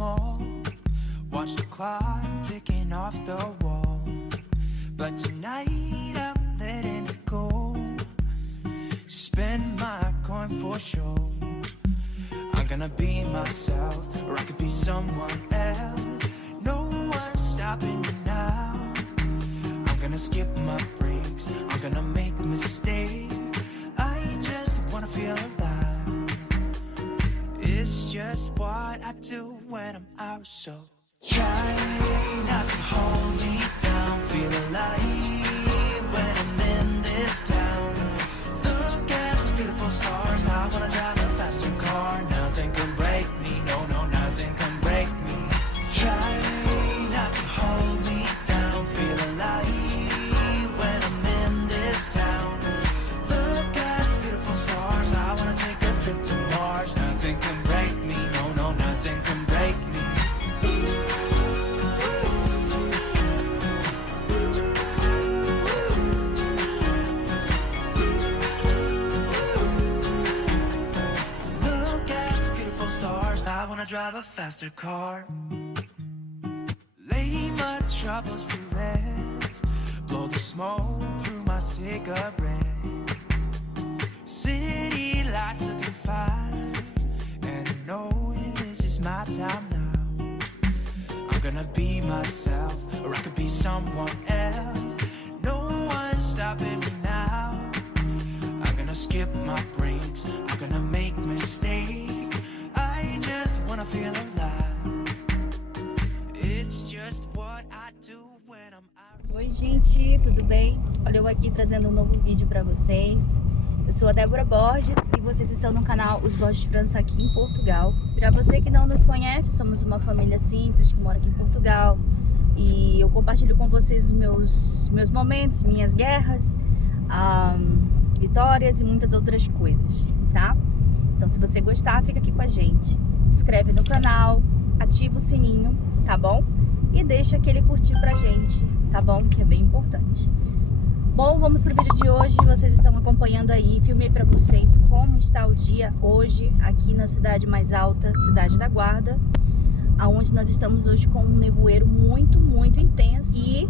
small. Watch the clock ticking off the wall. But tonight I'm letting it go. Spend my coin for sure. I'm gonna be myself, or I could be someone else. No one's stopping me now. I'm gonna skip my breaks, I'm gonna make mistakes. I just wanna feel alive. It's just what I do when I'm out, so try not to hold me down. Feel alive when I'm in this town. Look at those beautiful stars. I wanna drive a faster car. Nothing can break me, no, no, nothing can break me. Try not to hold me down. Feel alive when I'm in this town. Look at those beautiful stars. I wanna take a trip to Mars. Nothing can break me, no, no, nothing can break me. I wanna drive a faster car. Lay my troubles to rest. Blow the smoke through my cigarette. City lights looking fine, and I know this is my time now. I'm gonna be myself, or I could be someone else. No one's stopping me now. I'm gonna skip my breaks, I'm gonna make mistakes. I just wanna feel alive. It's just what I do when I'm out. Oi gente, tudo bem? Olha eu aqui trazendo um novo vídeo pra vocês. Eu sou a Débora Borges e vocês estão no canal Os Borges de França aqui em Portugal. Pra você que não nos conhece, somos uma família simples que mora aqui em Portugal. E eu compartilho com vocês os meus momentos, minhas guerras, vitórias e muitas outras coisas, tá? Então se você gostar, fica aqui com a gente. Se inscreve no canal, ativa o sininho, tá bom? E deixa aquele curtir pra gente, tá bom? Que é bem importante. Bom, vamos pro vídeo de hoje. Vocês estão acompanhando aí, filmei pra vocês como está o dia hoje aqui na cidade mais alta, Cidade da Guarda, aonde nós estamos hoje com um nevoeiro muito, muito intenso. E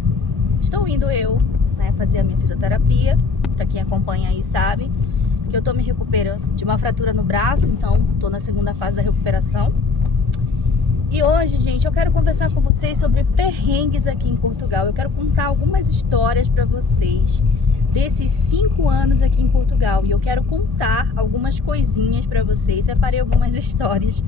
estou indo eu, né, fazer a minha fisioterapia. Pra quem acompanha aí sabe que eu tô me recuperando de uma fratura no braço, então tô na segunda fase da recuperação. E hoje, gente, eu quero conversar com vocês sobre perrengues aqui em Portugal. Eu quero contar algumas histórias pra vocês desses 5 anos aqui em Portugal. E eu quero contar algumas coisinhas pra vocês. Separei algumas histórias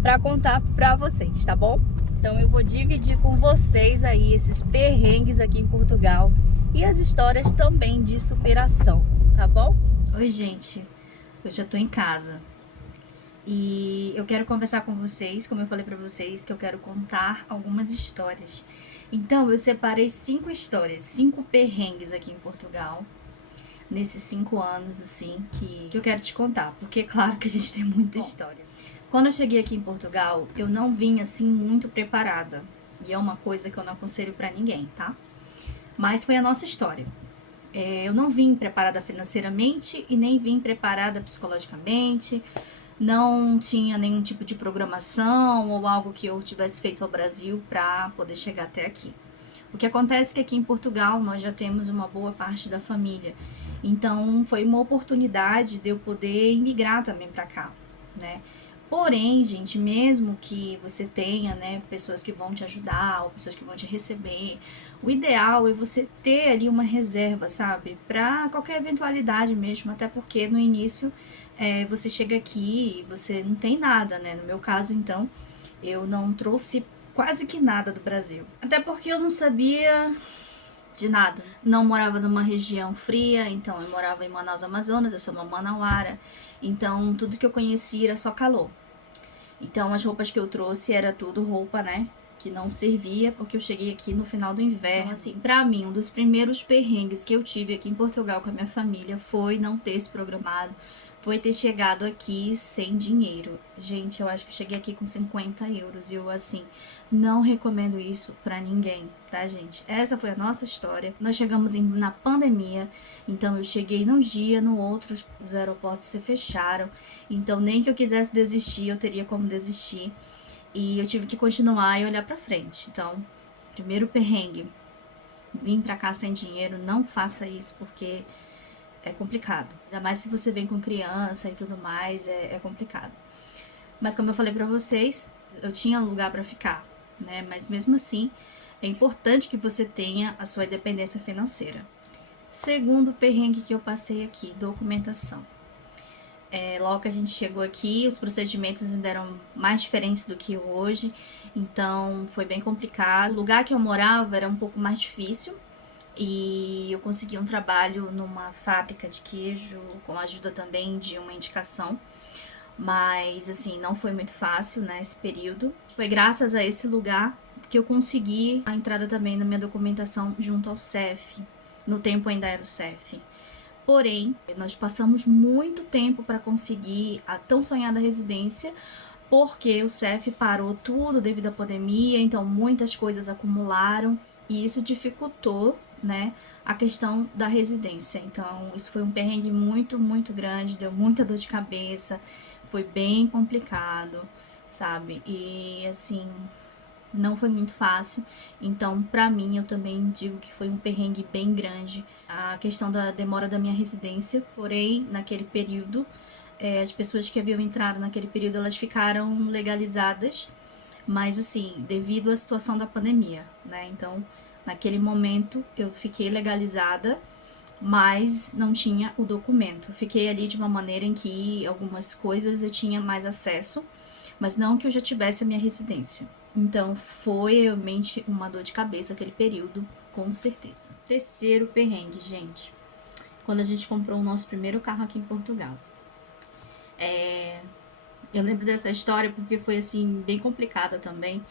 pra contar pra vocês, tá bom? Então eu vou dividir com vocês aí esses perrengues aqui em Portugal e as histórias também de superação, tá bom? Oi gente, hoje eu tô em casa e eu quero conversar com vocês, como eu falei pra vocês, que eu quero contar algumas histórias. Então eu separei 5 histórias, 5 perrengues aqui em Portugal, nesses 5 anos assim, que eu quero te contar, porque é claro que a gente tem muita história. Quando eu cheguei aqui em Portugal, eu não vim assim muito preparada, e é uma coisa que eu não aconselho pra ninguém, tá? Mas foi a nossa história. Eu não vim preparada financeiramente e nem vim preparada psicologicamente, não tinha nenhum tipo de programação ou algo que eu tivesse feito ao Brasil para poder chegar até aqui. O que acontece é que aqui em Portugal nós já temos uma boa parte da família, então foi uma oportunidade de eu poder imigrar também para cá, né? Porém, gente, mesmo que você tenha, né, pessoas que vão te ajudar ou pessoas que vão te receber, o ideal é você ter ali uma reserva, sabe? Pra qualquer eventualidade mesmo, até porque no início você chega aqui e você não tem nada, né? No meu caso, então, eu não trouxe quase que nada do Brasil. Até porque eu não sabia de nada. Não morava numa região fria, então eu morava em Manaus, Amazonas, eu sou uma manauara, então tudo que eu conhecia era só calor. Então as roupas que eu trouxe era tudo roupa, né, que não servia, porque eu cheguei aqui no final do inverno. Então, assim, pra mim, um dos primeiros perrengues que eu tive aqui em Portugal com a minha família foi não ter se programado, foi ter chegado aqui sem dinheiro. Gente, eu acho que eu cheguei aqui com 50 euros e eu, assim, não recomendo isso pra ninguém, tá, gente? Essa foi a nossa história. Nós chegamos na pandemia, então eu cheguei num dia, no outro os aeroportos se fecharam, então nem que eu quisesse desistir, eu teria como desistir. E eu tive que continuar e olhar pra frente. Então, primeiro perrengue, vim pra cá sem dinheiro, não faça isso porque é complicado. Ainda mais se você vem com criança e tudo mais, é complicado. Mas como eu falei pra vocês, eu tinha lugar pra ficar, né? Mas mesmo assim, é importante que você tenha a sua independência financeira. Segundo perrengue que eu passei aqui, documentação. Logo que a gente chegou aqui, os procedimentos ainda eram mais diferentes do que hoje, então foi bem complicado. O lugar que eu morava era um pouco mais difícil e eu consegui um trabalho numa fábrica de queijo, com a ajuda também de uma indicação. Mas, assim, não foi muito fácil, né, esse período. Foi graças a esse lugar que eu consegui a entrada também na minha documentação junto ao CEF. No tempo ainda era o CEF. Porém, nós passamos muito tempo para conseguir a tão sonhada residência, porque o CEF parou tudo devido à pandemia, então muitas coisas acumularam e isso dificultou, né, a questão da residência. Então, isso foi um perrengue muito, muito grande, deu muita dor de cabeça, foi bem complicado, sabe? E assim, não foi muito fácil. Então, pra mim, eu também digo que foi um perrengue bem grande a questão da demora da minha residência. Porém, naquele período, as pessoas que haviam entrado naquele período, elas ficaram legalizadas, mas assim, devido à situação da pandemia, né? Então, naquele momento, eu fiquei legalizada, mas não tinha o documento. Fiquei ali de uma maneira em que algumas coisas eu tinha mais acesso, mas não que eu já tivesse a minha residência. Então foi realmente uma dor de cabeça aquele período, com certeza. Terceiro perrengue, gente. Quando a gente comprou o nosso primeiro carro aqui em Portugal. Eu lembro dessa história porque foi assim, bem complicada também.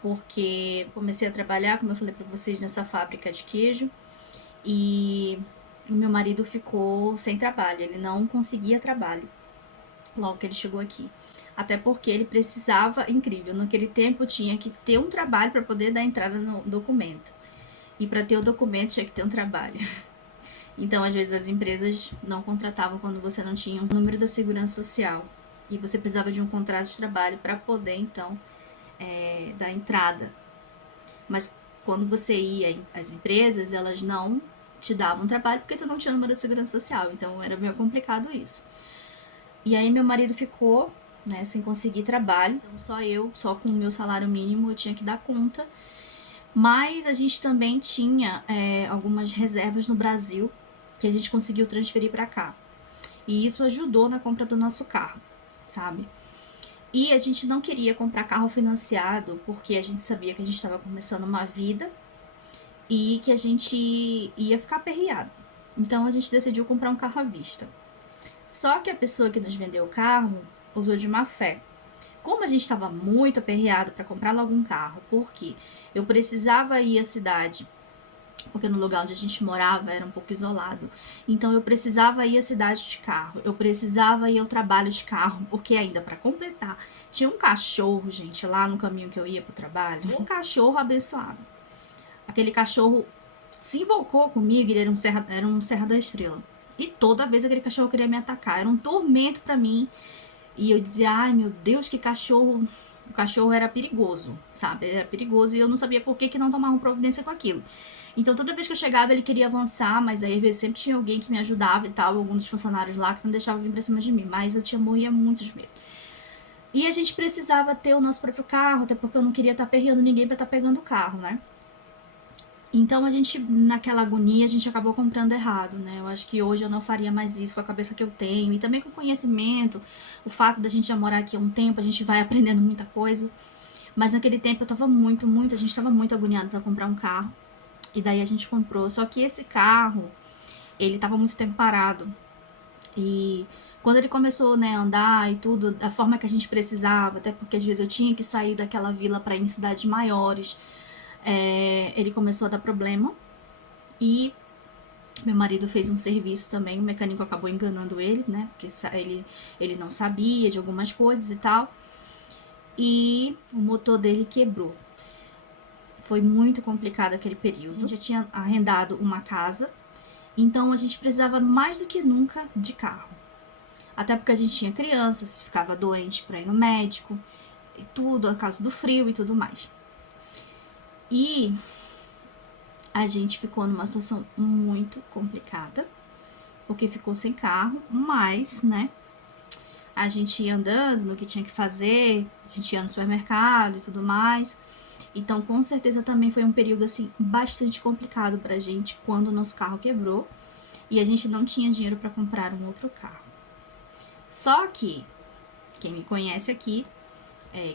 Porque comecei a trabalhar, como eu falei pra vocês, nessa fábrica de queijo. E o meu marido ficou sem trabalho, ele não conseguia trabalho logo que ele chegou aqui. Até porque ele precisava, incrível, naquele tempo tinha que ter um trabalho para poder dar entrada no documento. E para ter o documento tinha que ter um trabalho. Então, às vezes, as empresas não contratavam quando você não tinha o número da segurança social. E você precisava de um contrato de trabalho para poder, então, dar entrada. Mas quando você ia às empresas, elas não te davam trabalho porque tu não tinha o número da segurança social. Então, era meio complicado isso. E aí, meu marido ficou, né, sem conseguir trabalho. Então, só com o meu salário mínimo, eu tinha que dar conta. Mas a gente também tinha algumas reservas no Brasil que a gente conseguiu transferir para cá. E isso ajudou na compra do nosso carro, sabe? E a gente não queria comprar carro financiado porque a gente sabia que a gente estava começando uma vida e que a gente ia ficar aperreado. Então a gente decidiu comprar um carro à vista. Só que a pessoa que nos vendeu o carro usou de má fé. Como a gente estava muito aperreado para comprar logo um carro, porque eu precisava ir à cidade, porque no lugar onde a gente morava era um pouco isolado. Então eu precisava ir à cidade de carro, eu precisava ir ao trabalho de carro, porque ainda para completar, tinha um cachorro, gente, lá no caminho que eu ia pro trabalho. Um cachorro abençoado. Aquele cachorro se invocou comigo, ele era um Serra da Estrela. E toda vez aquele cachorro queria me atacar, era um tormento para mim. E eu dizia, ai meu Deus, que cachorro. O cachorro era perigoso, sabe? Era perigoso e eu não sabia por que não tomavam providência com aquilo. Então toda vez que eu chegava ele queria avançar, mas aí às vezes sempre tinha alguém que me ajudava e tal, alguns dos funcionários lá que não deixavam vir pra cima de mim, mas eu morria muito de medo. E a gente precisava ter o nosso próprio carro, até porque eu não queria estar perreando ninguém pra estar pegando o carro, né? Então a gente, naquela agonia, a gente acabou comprando errado, né? Eu acho que hoje eu não faria mais isso com a cabeça que eu tenho. E também com o conhecimento, o fato da gente já morar aqui há um tempo, a gente vai aprendendo muita coisa. Mas naquele tempo eu tava a gente tava muito agoniado pra comprar um carro. E daí a gente comprou. Só que esse carro, ele tava muito tempo parado. E quando ele começou, né, a andar e tudo, da forma que a gente precisava, até porque às vezes eu tinha que sair daquela vila pra ir em cidades maiores, ele começou a dar problema. E meu marido fez um serviço também, o mecânico acabou enganando ele, né, porque ele não sabia de algumas coisas e tal. E o motor dele quebrou. Foi muito complicado aquele período. A gente já tinha arrendado uma casa, então a gente precisava mais do que nunca de carro. Até porque a gente tinha crianças, ficava doente para ir no médico. e tudo, a causa do frio e tudo mais. E a gente ficou numa situação muito complicada, porque ficou sem carro, mas, né, a gente ia andando no que tinha que fazer, a gente ia no supermercado e tudo mais. Então, com certeza também foi um período, assim, bastante complicado pra gente quando o nosso carro quebrou e a gente não tinha dinheiro para comprar um outro carro. Só que, quem me conhece aqui,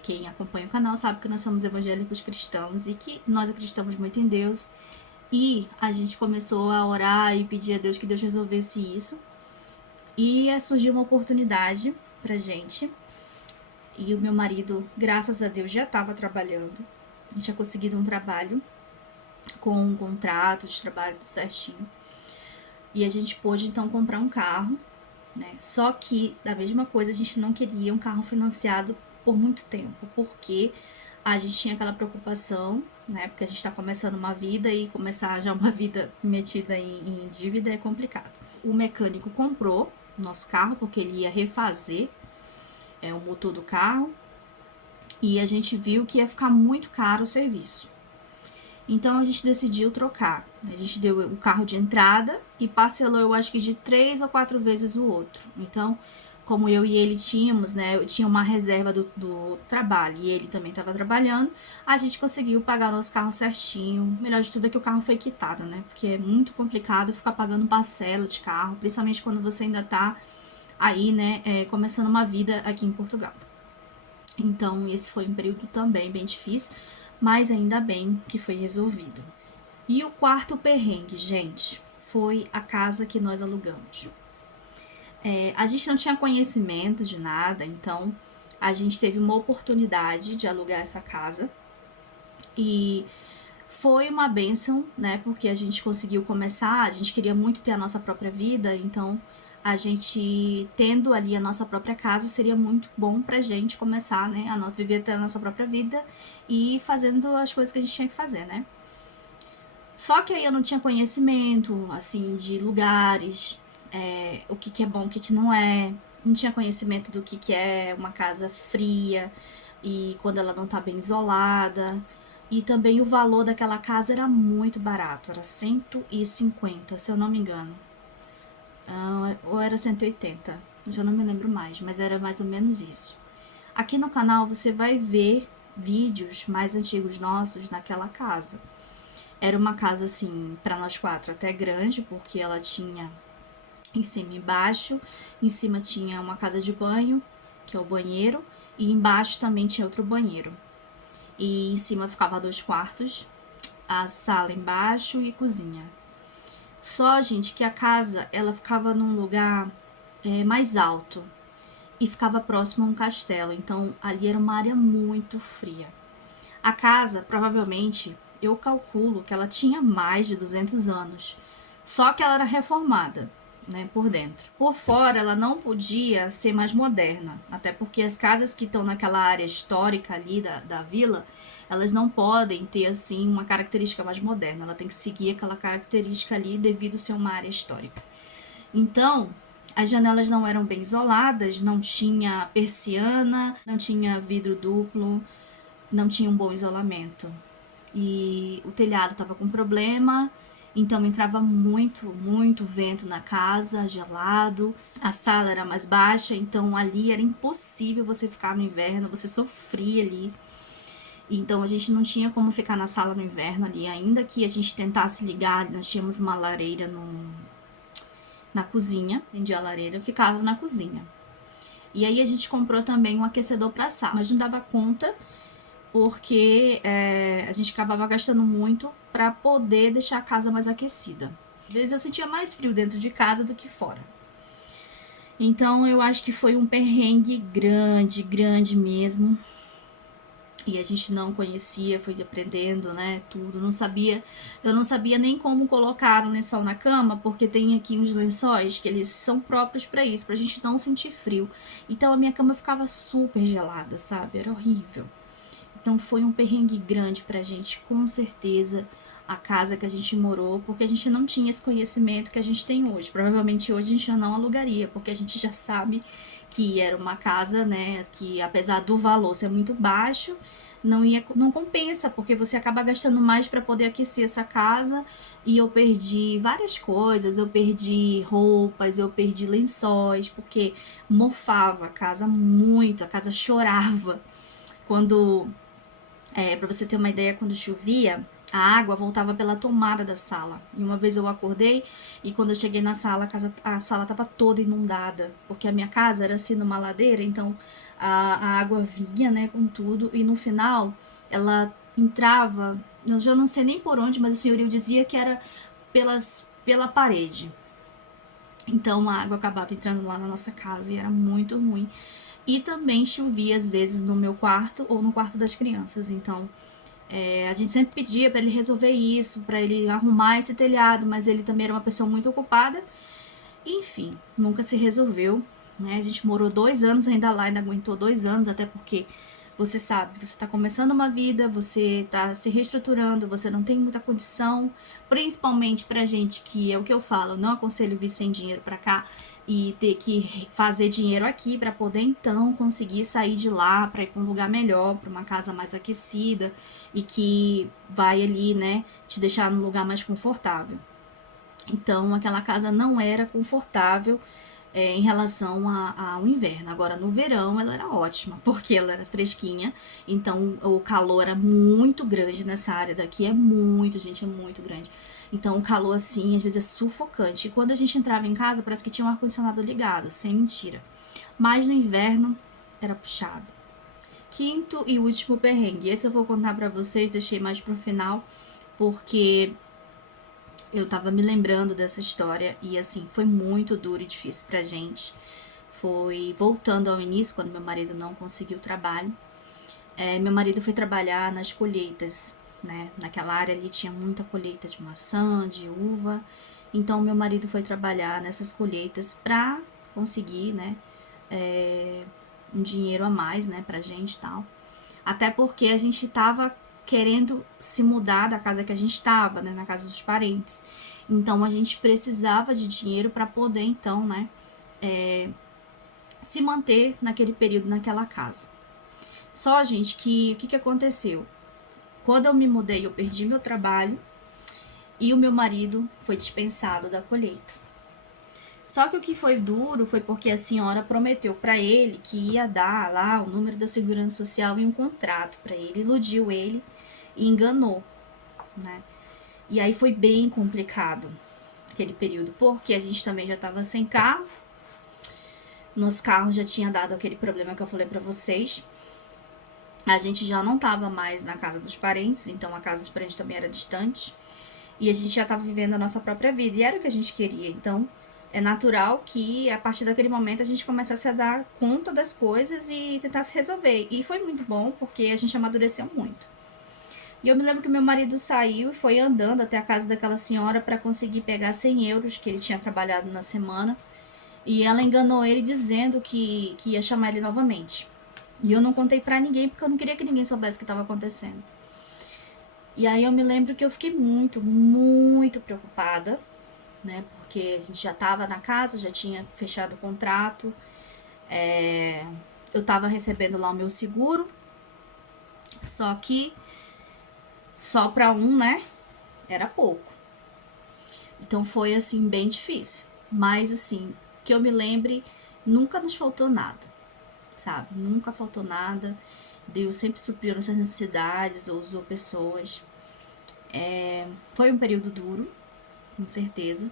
quem acompanha o canal, sabe que nós somos evangélicos cristãos e que nós acreditamos muito em Deus. E a gente começou a orar e pedir a Deus que Deus resolvesse isso. E surgiu uma oportunidade pra gente. E o meu marido, graças a Deus, já estava trabalhando. A gente tinha conseguido um trabalho com um contrato de trabalho certinho. E a gente pôde, então, comprar um carro, né? Só que, da mesma coisa, a gente não queria um carro financiado por muito tempo, porque a gente tinha aquela preocupação, né? Porque a gente tá começando uma vida e começar já uma vida metida em dívida é complicado. O mecânico comprou o nosso carro, porque ele ia refazer o motor do carro, e a gente viu que ia ficar muito caro o serviço. Então a gente decidiu trocar. A gente deu o carro de entrada e parcelou, eu acho que de 3 ou 4 vezes o outro. Então, como eu e ele tínhamos, né, eu tinha uma reserva do trabalho e ele também estava trabalhando, a gente conseguiu pagar o nosso carro certinho. O melhor de tudo é que o carro foi quitado, né, porque é muito complicado ficar pagando parcela de carro, principalmente quando você ainda tá aí, né, começando uma vida aqui em Portugal. Então, esse foi um período também bem difícil, mas ainda bem que foi resolvido. E o quarto perrengue, gente, foi a casa que nós alugamos. A gente não tinha conhecimento de nada, então a gente teve uma oportunidade de alugar essa casa. E foi uma bênção, né? Porque a gente conseguiu começar, a gente queria muito ter a nossa própria vida, então a gente tendo ali a nossa própria casa seria muito bom pra gente começar, né? Viver ter a nossa própria vida e fazendo as coisas que a gente tinha que fazer, né? Só que aí eu não tinha conhecimento, assim, de lugares, o que é bom, o que não é. Não tinha conhecimento do que é uma casa fria e quando ela não tá bem isolada. E também o valor daquela casa era muito barato, era 150, se eu não me engano. Ou era 180, já não me lembro mais, mas era mais ou menos isso. Aqui no canal você vai ver vídeos mais antigos nossos naquela casa. Era uma casa assim, para nós 4 até grande, porque ela tinha em cima e embaixo. Em cima tinha uma casa de banho, que é o banheiro, e embaixo também tinha outro banheiro. E em cima ficava 2 quartos, a sala embaixo e cozinha. Só, gente, que a casa, ela ficava num lugar mais alto e ficava próximo a um castelo. Então, ali era uma área muito fria. A casa, provavelmente, eu calculo que ela tinha mais de 200 anos. Só que ela era reformada, né, por dentro. Por fora, ela não podia ser mais moderna. Até porque as casas que estão naquela área histórica ali da vila, elas não podem ter, assim, uma característica mais moderna. Ela tem que seguir aquela característica ali devido ser uma área histórica. Então, as janelas não eram bem isoladas, não tinha persiana, não tinha vidro duplo, não tinha um bom isolamento. E o telhado estava com problema, então entrava muito vento na casa, gelado. A sala era mais baixa, então ali era impossível você ficar no inverno, você sofria ali. Então a gente não tinha como ficar na sala no inverno ali, ainda que a gente tentasse ligar, nós tínhamos uma lareira na cozinha, acendia a lareira, eu ficava na cozinha. E aí a gente comprou também um aquecedor para sala, mas não dava conta porque a gente acabava gastando muito para poder deixar a casa mais aquecida. Às vezes eu sentia mais frio dentro de casa do que fora. Então eu acho que foi um perrengue grande mesmo. E a gente não conhecia, foi aprendendo, né, tudo, eu não sabia nem como colocar o lençol na cama, porque tem aqui uns lençóis que eles são próprios para isso, pra gente não sentir frio. Então a minha cama ficava super gelada, sabe, era horrível. Então foi um perrengue grande pra gente, com certeza, a casa que a gente morou, porque a gente não tinha esse conhecimento que a gente tem hoje. Provavelmente hoje a gente já não alugaria, porque a gente já sabe que era uma casa, né, que apesar do valor ser muito baixo, não compensa, porque você acaba gastando mais para poder aquecer essa casa. E eu perdi várias coisas, eu perdi roupas, eu perdi lençóis, porque mofava a casa muito, a casa chorava. Quando, para você ter uma ideia, quando chovia, a água voltava pela tomada da sala. E uma vez eu acordei e quando eu cheguei na sala, a sala estava toda inundada, porque a minha casa era assim numa ladeira, então a água vinha, né, com tudo, e no final ela entrava, eu já não sei nem por onde, mas o senhorio dizia que era pela parede. Então a água acabava entrando lá na nossa casa e era muito ruim. E também chovia às vezes no meu quarto ou no quarto das crianças. Então a gente sempre pedia para ele resolver isso, para ele arrumar esse telhado, mas ele também era uma pessoa muito ocupada. Enfim, nunca se resolveu, né? A gente morou 2 anos ainda lá, ainda aguentou 2 anos, até porque você sabe, você está começando uma vida, você está se reestruturando, você não tem muita condição, principalmente pra gente, que é o que eu falo, eu não aconselho vir sem dinheiro pra cá e ter que fazer dinheiro aqui para poder então conseguir sair de lá para ir para um lugar melhor, para uma casa mais aquecida e que vai ali, né, te deixar num lugar mais confortável. Então aquela casa não era confortável em relação ao inverno. Agora no verão ela era ótima, porque ela era fresquinha, então o calor era muito grande nessa área daqui, é muito, gente, é muito grande. Então o calor assim, às vezes é sufocante. E quando a gente entrava em casa, parece que tinha um ar-condicionado ligado, sem mentira. Mas no inverno era puxado. Quinto e último perrengue. Esse eu vou contar pra vocês, deixei mais pro final, porque eu tava me lembrando dessa história e assim, foi muito duro e difícil pra gente. Foi voltando ao início, quando meu marido não conseguiu trabalho. Meu marido foi trabalhar nas colheitas, né? Naquela área ali tinha muita colheita de maçã, de uva. Então meu marido foi trabalhar nessas colheitas pra conseguir, né? Um dinheiro a mais, né? Pra gente e tal. Até porque a gente tava querendo se mudar da casa que a gente estava, né, na casa dos parentes. Então a gente precisava de dinheiro para poder então, né, se manter naquele período naquela casa. Só, gente, que o que aconteceu? Quando eu me mudei, eu perdi meu trabalho e o meu marido foi dispensado da colheita. Só que o que foi duro foi porque a senhora prometeu para ele que ia dar lá o número da segurança social e um contrato para ele, iludiu ele e enganou, né? E aí foi bem complicado aquele período, porque a gente também já estava sem carro, nos carros já tinha dado aquele problema que eu falei para vocês, a gente já não estava mais na casa dos parentes, então a casa dos parentes também era distante, e a gente já estava vivendo a nossa própria vida, e era o que a gente queria. Então é natural que a partir daquele momento a gente começasse a dar conta das coisas e tentar se resolver. E foi muito bom, porque a gente amadureceu muito. E eu me lembro que meu marido saiu e foi andando até a casa daquela senhora para conseguir pegar 100 euros que ele tinha trabalhado na semana. E ela enganou ele dizendo que ia chamar ele novamente. E eu não contei pra ninguém porque eu não queria que ninguém soubesse o que estava acontecendo. E aí eu me lembro que eu fiquei muito, muito preocupada, né? Porque a gente já estava na casa, já tinha fechado o contrato. Eu estava recebendo lá o meu seguro. Só que só para um, né? Era pouco. Então foi assim bem difícil. Mas assim, que eu me lembre, nunca nos faltou nada, sabe? Nunca faltou nada. Deus sempre supriu nossas necessidades, ou usou pessoas. Foi um período duro, com certeza.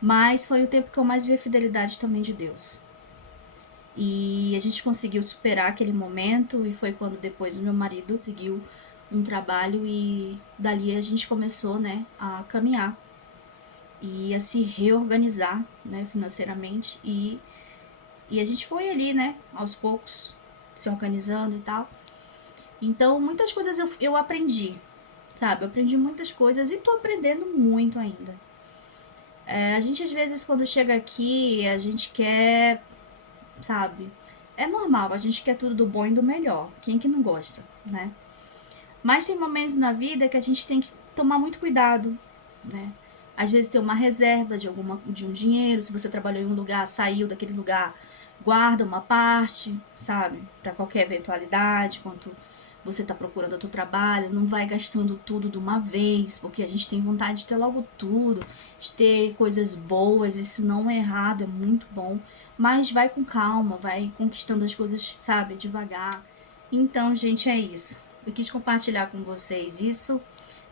Mas foi o tempo que eu mais vi a fidelidade também de Deus. E a gente conseguiu superar aquele momento, e foi quando depois o meu marido conseguiu um trabalho e dali a gente começou, né, a caminhar e a se reorganizar, né, financeiramente, e a gente foi ali, né, aos poucos se organizando e tal. Então muitas coisas eu aprendi, sabe? Eu aprendi muitas coisas e tô aprendendo muito ainda. A gente às vezes quando chega aqui, a gente quer, sabe? É normal, a gente quer tudo do bom e do melhor. Quem que não gosta, né? Mas tem momentos na vida que a gente tem que tomar muito cuidado, né? Às vezes ter uma reserva de um dinheiro, se você trabalhou em um lugar, saiu daquele lugar, guarda uma parte, sabe? Para qualquer eventualidade, enquanto você tá procurando outro trabalho, não vai gastando tudo de uma vez, porque a gente tem vontade de ter logo tudo, de ter coisas boas, isso não é errado, é muito bom, mas vai com calma, vai conquistando as coisas, sabe, devagar. Então, gente, é isso. Eu quis compartilhar com vocês isso,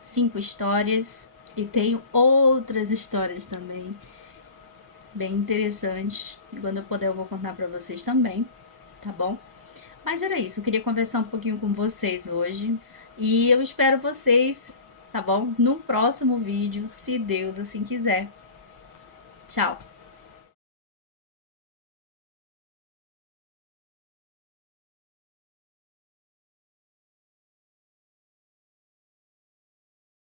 5 histórias, e tenho outras histórias também, bem interessantes. E quando eu puder eu vou contar pra vocês também, tá bom? Mas era isso, eu queria conversar um pouquinho com vocês hoje. E eu espero vocês, tá bom? No próximo vídeo, se Deus assim quiser. Tchau!